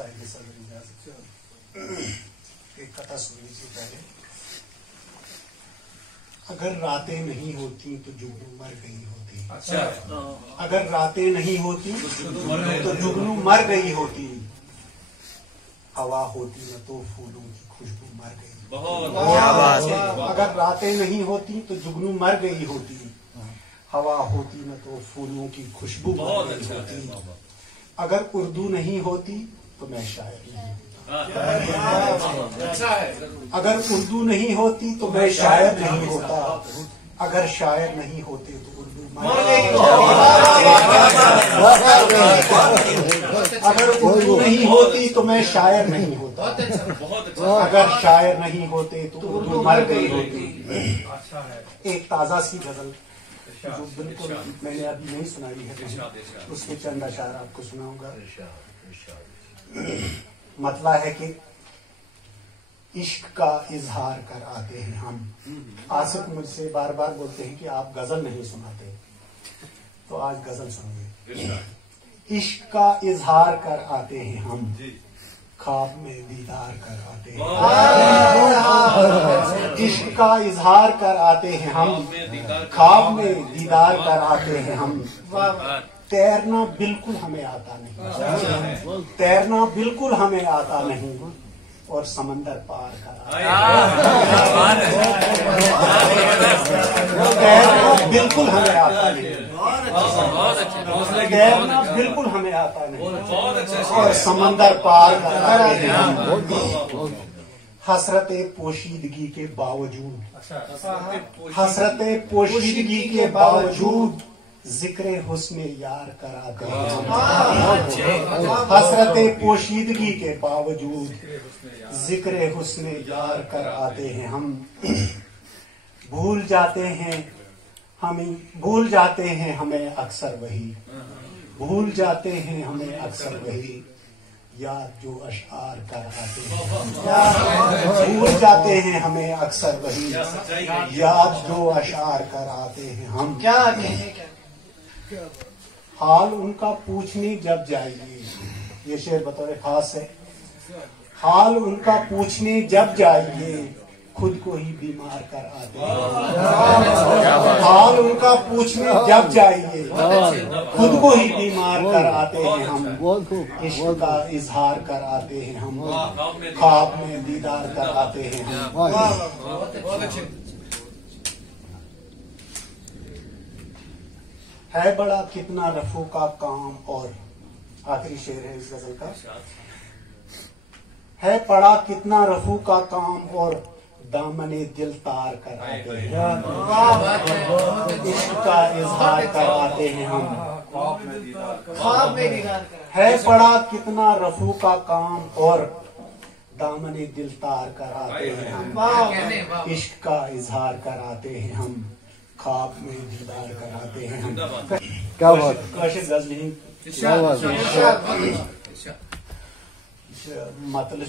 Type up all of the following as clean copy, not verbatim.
صاحب صدر اجازت ایک قطعہ سن لیجیے پہلے. اگر راتیں نہیں ہوتی تو جگنو مر گئی ہوتی. اگر راتیں نہیں ہوتی تو جگنو مر گئی ہوتی. ہوا ہوتی نہ تو پھولوں کی خوشبو مر گئی. اگر راتیں نہیں ہوتی تو جگنو مر گئی ہوتی. ہوا ہوتی نہ تو پھولوں کی خوشبو مر گئی ہوتی. اگر اردو نہیں ہوتی تو میں شاعر نہیں ہوتا. اگر اردو نہیں ہوتی تو میں شاعر نہیں ہوتا. اگر شاعر نہیں ہوتے تو اردو مر گئی ہوتی. اگر اردو نہیں ہوتی تو میں شاعر نہیں ہوتا. اگر شاعر نہیں ہوتے تو اردو مر گئی ہوتی. ایک تازہ سی غزل جو بالکل میں نے ابھی نہیں سنائی ہے, اس کے چند اشعار آپ کو سناؤں گا. مطلب ہے کہ عشق کا اظہار کر آتے ہیں ہم. آصف مجھ سے بار بار بولتے ہیں کہ آپ غزل نہیں سناتے, تو آج غزل سنیے. عشق کا اظہار کر آتے ہیں ہم, خواب میں دیدار کر آتے ہیں. عشق کا اظہار کر آتے ہیں ہم, خواب میں دیدار کر آتے ہیں ہم. تیرنا بالکل ہمیں آتا نہیں, تیرنا بالکل ہمیں آتا نہیں, اور سمندر پار کر تیرنا بالکل ہمیں آتا نہیں, تیرنا بالکل ہمیں آتا نہیں, اور سمندر پار کر آتے ہیں. حسرت پوشیدگی کے باوجود, حسرت پوشیدگی کے باوجود ذکر حسن یار کراتے ہیں. حسرت پوشیدگی کے باوجود ذکر حسن یار کر آتے ہیں ہم. بھول جاتے ہیں ہمیں اکثر وہی, بھول جاتے ہیں ہمیں اکثر وہی, یاد جو اشعار کر آتے ہیں. بھول جاتے ہیں ہمیں اکثر وہی, یاد جو اشعار کر آتے ہیں ہم. حال ان کا پوچھنے جب جائیے, یہ شعر بطور خاص ہے. حال ان کا پوچھنے جب جائیے, خود کو ہی بیمار کر آتے ہیں. حال ان کا پوچھنے جب جائیے, خود کو ہی بیمار کر آتے ہیں ہم. عشق کا اظہار کر آتے ہیں ہم, خواب میں دیدار کر آتے ہیں ہم. ہے بڑا کتنا رفو کا کام, اور آخری شعر ہے اس غزل کا. ہے پڑا کتنا رفو کا کام, اور دامن دل تار کر آتے ہیں. عشق کا اظہار کر آتے ہیں ہم. ہے پڑا کتنا رفو کا کام, اور دامن دل تار کر آتے ہیں ہم. عشق کا اظہار کر آتے ہیں ہم, خواب میں دیدار کراتے ہیں ہم. کیا بات مطلب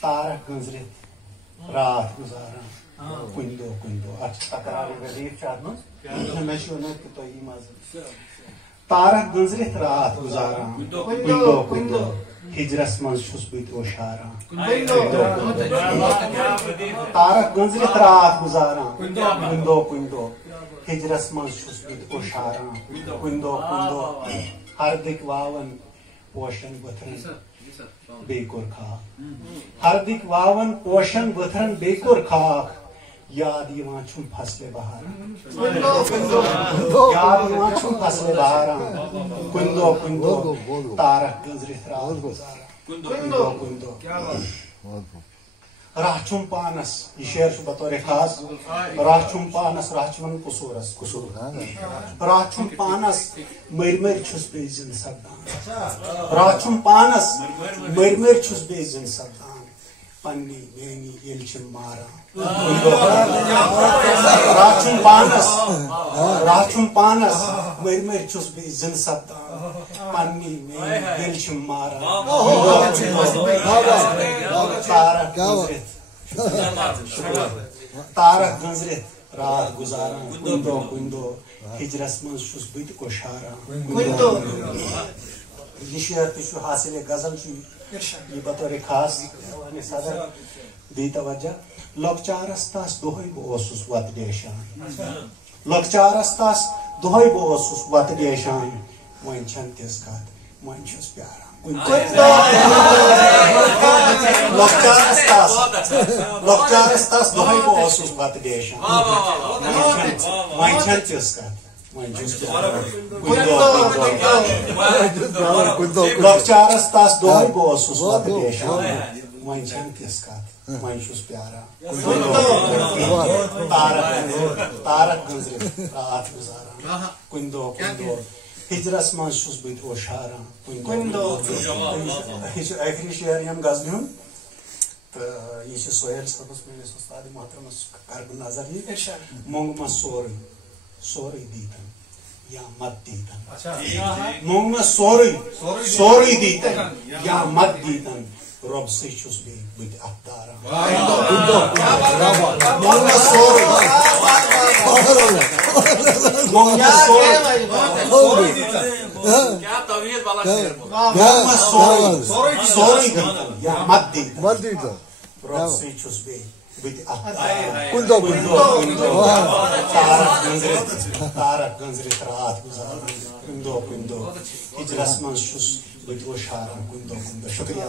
تارک گنزرت رات گزاران کن دو اچھا تکرار ردیف چاہت میں تارک گنزرت رات گزاران کن دو ہجرس من چھس بت اوشاران. تارک گنزرت رات گزاران کن دو ہجرس من چھس بت اوشاران. کن دو ہر دک واون پوشن ؤتھرن بیٚیہِ کوٚر خاک. ہر دک واون پوشن ؤتھرن بیٚیہِ کوٚر خاک. یاد یِوان چھُم فصلِ بہاران, یاد یِوان چھُم فصلِ بہاران. کن دو تارک گنزرت رات گزاران کن دو. راہ چھُم پانس, یہ شعر چھُ بطور خاص. راہ چھُم پانس, راہ چھُ ونان قصوٗرس قصوٗر. راہ چھُم پانس مٔرۍ چھُس بیٚیہِ زِندٕ سپدان. راہ چھُم پانس مٔرۍ چھُس بیٚیہِ زِندٕ سپدان. پننی میٲنی ییٚلہِ چھِ ماران. راہ چھُم پانس مٔرۍ چھُس بیٚیہِ زِندٕ سپدان. پننی میٲنی ییٚلہِ چھِ ماران. تارک گنزرت رات گزاران کن دو ہجرس من چھس بت اوشاران. یہ شعر تہ حاصل غزل یہ بطور خاص صدر دی توجہ لۄکچارس تس دۄہے بہٕ اوسُس وتہٕ ڈیشان لۄکچارس تس دۄہے بہٕ اوسُس وتہٕ ڈیشان وۄنۍ چھنہٕ تِژھ کتھ وۄنۍ چھُس پیاران لۄکچارس تس دۄہے بہٕ اوسُس وتہٕ ڈیشان وۄنۍ چھنہٕ تِژھ کتھ وۄنۍ چھُس پیاران لۄکچارس تس دۄہے بہٕ اوسُس وتہٕ ڈیشان وۄنۍ چھنہٕ تِژھ کتھ وۄنۍ چھُس پیاران تارک گنٛزرِتھ راتھ گُزاران کُنہِ دۄہ ہجرس منٛز چھُس بہٕ تہِ اوشاران کُنہِ دۄہ یہِ چھُ ٲخری شعر ییٚمہِ غزلہِ ہُنٛد تہٕ یہِ چھُ سہیل صٲبس میٲنِس اُستادِ محترمس کرٕ بہٕ نظر یہِ موٚنٛگمس سورُے دیٖتن یا مت دیٖتن موٚنٛگمس سورُے دیٖتن یا مت دیٖتن رۄب سٕے چھُس بیٚیہِ بہٕ تہِ اتھ داران موٚنٛگمس سورُے دیٖتن یا مت دیٖتن رۄب سٕے چھُس بیٚیہِ بہٕ تہِ اتھ تارک گنٛزرِتھ راتھ گُزاران کُنہِ دۄہ ہجرس منٛز چھُس بہٕ تہِ اوشاران کُنہِ دۄہ شُکریہ